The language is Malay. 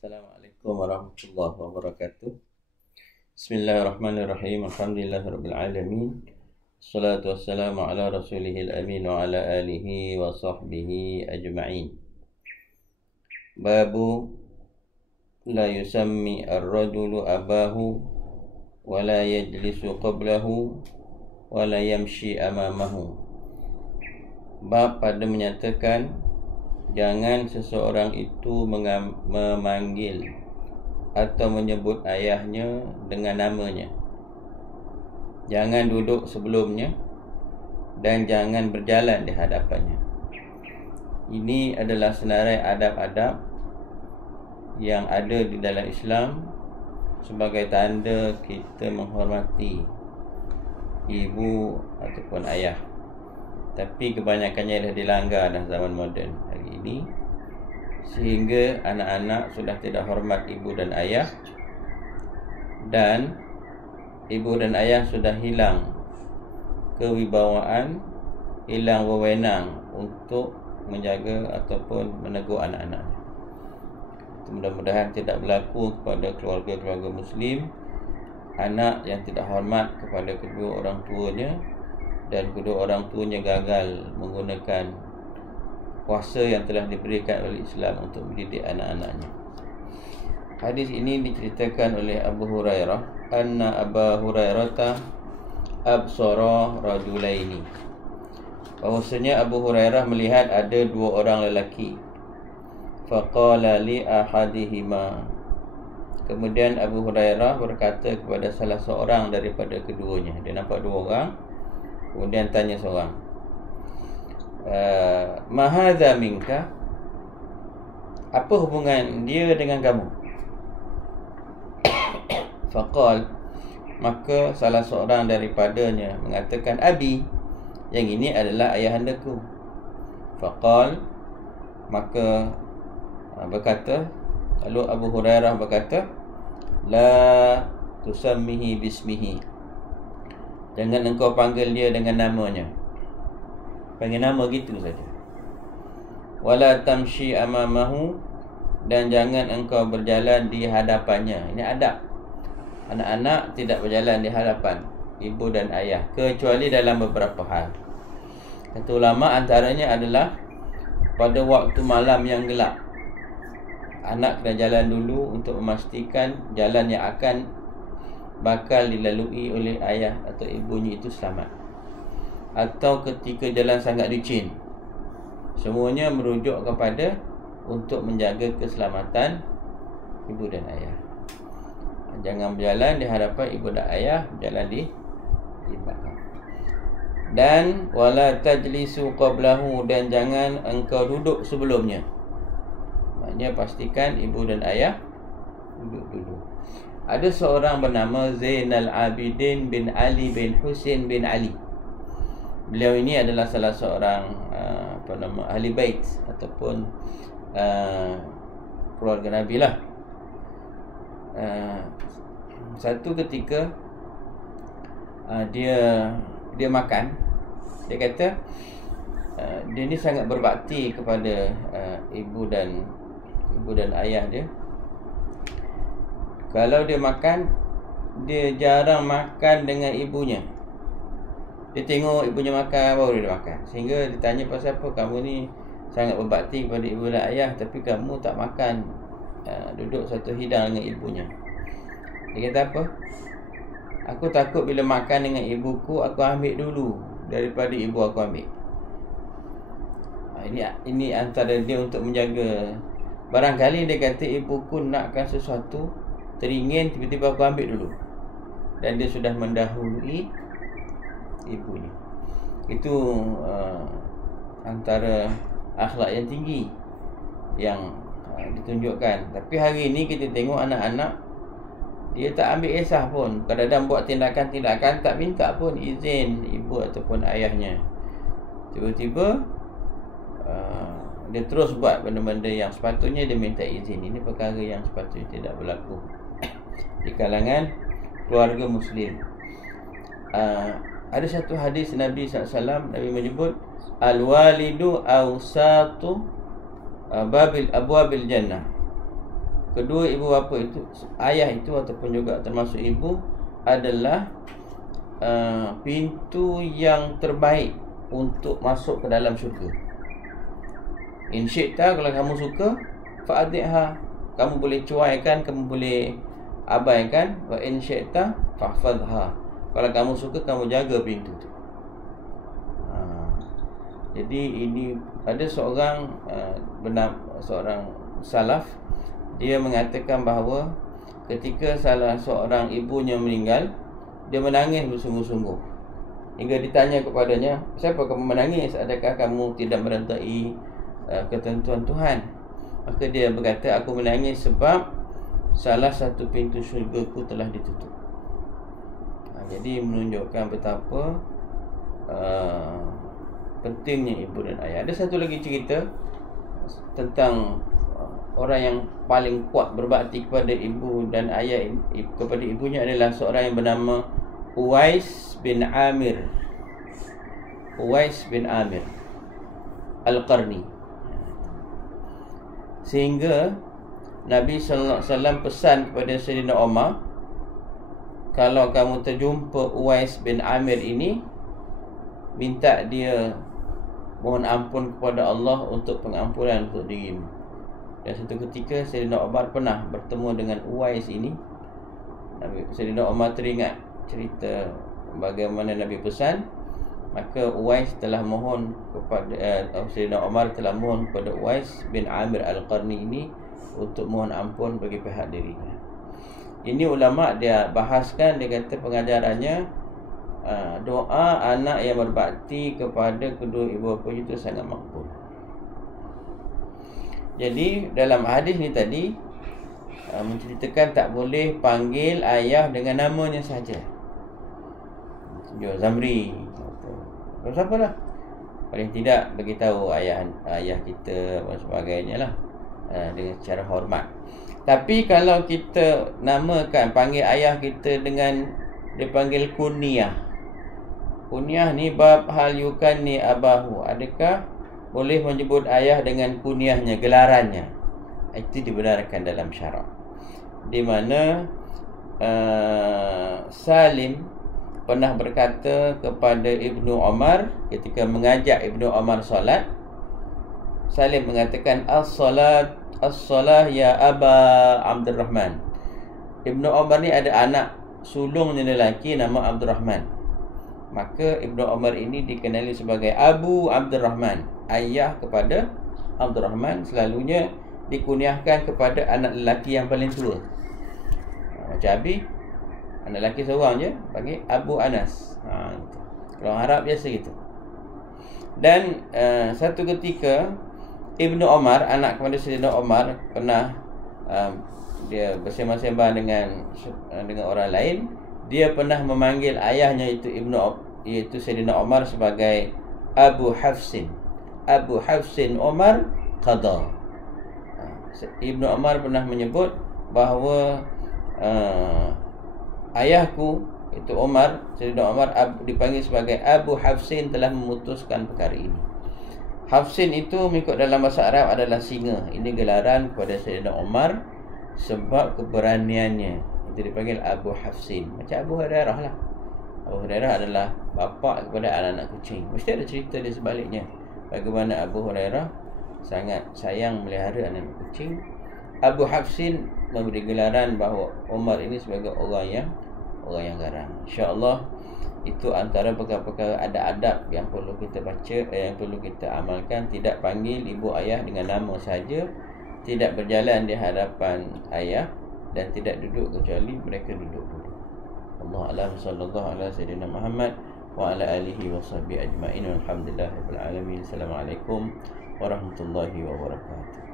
Assalamualaikum warahmatullahi wabarakatuh. Bismillahirrahmanirrahim. Alhamdulillahirabbil alamin. Wassalatu wassalamu ala rasulihil amin wa ala alihi wa sahbihi ajma'in. Babu la yusammi ar-rajulu abahu wa la yajlisu qablahu wa la yamshi amamahu. Bab pada menyatakan jangan seseorang itu memanggil atau menyebut ayahnya dengan namanya. Jangan duduk sebelumnya dan jangan berjalan di hadapannya. Ini adalah senarai adab-adab yang ada di dalam Islam sebagai tanda kita menghormati ibu ataupun ayah. Tapi kebanyakannya dah dilanggar dalam zaman moden hari ini, sehingga anak-anak sudah tidak hormat ibu dan ayah, dan ibu dan ayah sudah hilang kewibawaan, hilang wewenang untuk menjaga ataupun menegur anak-anaknya. Mudah-mudahan tidak berlaku kepada keluarga-keluarga Muslim, anak yang tidak hormat kepada kedua orang tuanya dan kedua orang tuanya gagal menggunakan kuasa yang telah diberikan oleh Islam untuk mendidik anak-anaknya. Hadis ini diceritakan oleh Abu Hurairah, anna Abu Hurairah absara rajulaini. Bahwasanya Abu Hurairah melihat ada dua orang lelaki. Faqala li ahadihima. Kemudian Abu Hurairah berkata kepada salah seorang daripada keduanya. Dia nampak dua orang, kemudian tanya seorang, ma hadza minka? Apa hubungan dia dengan kamu? Faqal, maka salah seorang daripadanya mengatakan, abi, yang ini adalah ayahandaku. Faqal, maka berkata, lalu Abu Hurairah berkata, la tusammihi bismihi. Jangan engkau panggil dia dengan namanya. Panggil nama gitu saja. Wala tamshi amamahu, dan jangan engkau berjalan di hadapannya. Ini adab. Anak-anak tidak berjalan di hadapan ibu dan ayah, kecuali dalam beberapa hal. Kata ulama, antaranya adalah pada waktu malam yang gelap. Anak kena jalan dulu untuk memastikan jalan yang akan bakal dilalui oleh ayah atau ibunya itu selamat. Atau ketika jalan sangat licin. Semuanya merujuk kepada untuk menjaga keselamatan ibu dan ayah. Jangan berjalan di hadapan ibu dan ayah, berjalan di belakang. Dan wala tajlisu qablahu, dan jangan engkau duduk sebelumnya. Maknanya pastikan ibu dan ayah duduk dulu. Ada seorang bernama Zainal Abidin bin Ali bin Husain bin Ali. Beliau ini adalah salah seorang ahli bait ataupun keluarga Nabi lah. Satu ketika dia makan, dia kata dia ni sangat berbakti kepada ibu dan ayah dia. Kalau dia makan, dia jarang makan dengan ibunya. Dia tengok ibunya makan, baru dia makan. Sehingga ditanya, pasal apa kamu ni sangat berbakti kepada ibu dan ayah, tapi kamu tak makan, duduk satu hidang dengan ibunya. Dia kata apa? Aku takut bila makan dengan ibuku, aku ambil dulu daripada ibu aku ambil. Ini antara dia untuk menjaga. Barangkali dia kata, ibuku nakkan sesuatu, teringin, tiba-tiba aku ambil dulu, dan dia sudah mendahului ibunya. Itu antara akhlak yang tinggi yang ditunjukkan. Tapi hari ini kita tengok anak-anak, dia tak ambil kisah pun. Kadang-kadang buat tindakan-tindakan tak minta pun izin ibu ataupun ayahnya. Tiba-tiba dia terus buat benda-benda yang sepatutnya dia minta izin. Ini perkara yang sepatutnya tidak berlaku di kalangan keluarga Muslim. Ada satu hadis Nabi SAW, Nabi menyebut, al-walidu awsatu abwabil jannah. kedua ibu bapa itu, ayah itu ataupun juga termasuk ibu adalah pintu yang terbaik untuk masuk ke dalam syurga. In syi'ta, kalau kamu suka, fa'adhi'ha, kamu boleh cuaikan, kamu boleh abaikan. Wa in syi'ta fahfadha, kalau kamu suka, kamu jaga pintu tu. Jadi ini ada seorang seorang salaf, dia mengatakan bahawa ketika salah seorang ibunya meninggal, dia menangis bersungguh-sungguh hingga ditanya kepadanya, "Siapa kamu menangis? Adakah kamu tidak merentai ketentuan Tuhan?" Maka dia berkata, "Aku menangis sebab salah satu pintu syurgaku telah ditutup." Jadi menunjukkan betapa pentingnya ibu dan ayah. Ada satu lagi cerita tentang orang yang paling kuat berbakti kepada ibu dan ayah, kepada ibunya, adalah seorang yang bernama Uwais bin Amir. Uwais bin Amir Al-Qarni. Sehingga Nabi sallallahu alaihi wasallam pesan kepada Sayyidina Umar, kalau kamu terjumpa Uwais bin Amir ini, minta dia mohon ampun kepada Allah untuk pengampunan untuk dirimu. Dan satu ketika Sayyidina Umar pernah bertemu dengan Uwais ini. Sayyidina Umar teringat cerita bagaimana Nabi pesan, maka Uwais telah mohon kepada Sayyidina Umar telah mohon kepada Uwais bin Amir Al-Qarni ini untuk mohon ampun bagi pihak dirinya. Ini ulama dia bahaskan, dia kata pengajarannya, doa anak yang berbakti kepada kedua ibu bapa itu sangat makbul. Jadi dalam hadis ni tadi menceritakan tak boleh panggil ayah dengan namanya saja. Zamri, siapalah, paling tidak beritahu ayah kita dan sebagainya lah, dengan cara hormat. Tapi kalau kita namakan, panggil ayah kita dengan dipanggil kunyah. Kunyah ni bab hal yukanni abahu, adakah boleh menyebut ayah dengan kunyahnya, gelarannya? Itu dibenarkan dalam syarak. Di mana Salim pernah berkata kepada Ibnu Umar ketika mengajak Ibnu Umar solat. Salim mengatakan, As-salah ya Aba Abdurrahman. Ibnu Umar ni ada anak sulungnya lelaki nama Abdurrahman. Maka Ibnu Umar ini dikenali sebagai Abu Abdurrahman, ayah kepada Abdurrahman. Selalunya dikunyahkan kepada anak lelaki yang paling tua. Macam Abi, anak lelaki seorang je, panggil Abu Anas. Gitu. Kalau Arab biasa gitu. Dan satu ketika Ibnu Umar, anak kepada Sayyidina Umar, pernah dia bersembang-sembang dengan orang lain. Dia pernah memanggil ayahnya iaitu Sayyidina Umar sebagai Abu Hafsin. Abu Hafsin Umar qada. Ibnu Umar pernah menyebut bahawa ayahku itu Umar, Sayyidina Umar dipanggil sebagai Abu Hafsin, telah memutuskan perkara ini. Hafsin itu mengikut dalam bahasa Arab adalah singa. Ini gelaran kepada Sayyidina Umar sebab keberaniannya. Itu dipanggil Abu Hafsin. Macam Abu Hurairah lah. Abu Hurairah adalah bapa kepada anak-anak kucing. Mesti ada cerita di sebaliknya, bagaimana Abu Hurairah sangat sayang melihara anak kucing. Abu Hafsin memberi gelaran bahawa Umar ini sebagai orang yang garang. InsyaAllah itu antara perkara-perkara adab-adab yang perlu kita baca, yang perlu kita amalkan. Tidak panggil ibu ayah dengan nama saja, tidak berjalan di hadapan ayah, dan tidak duduk kecuali mereka duduk dulu. Allah a'lam. Sallallahu ala sayyidina Muhammad wa ala alihi wa sahbihi ajma'in. Walhamdulillahirabbil alamin. Assalamualaikum warahmatullahi wabarakatuh.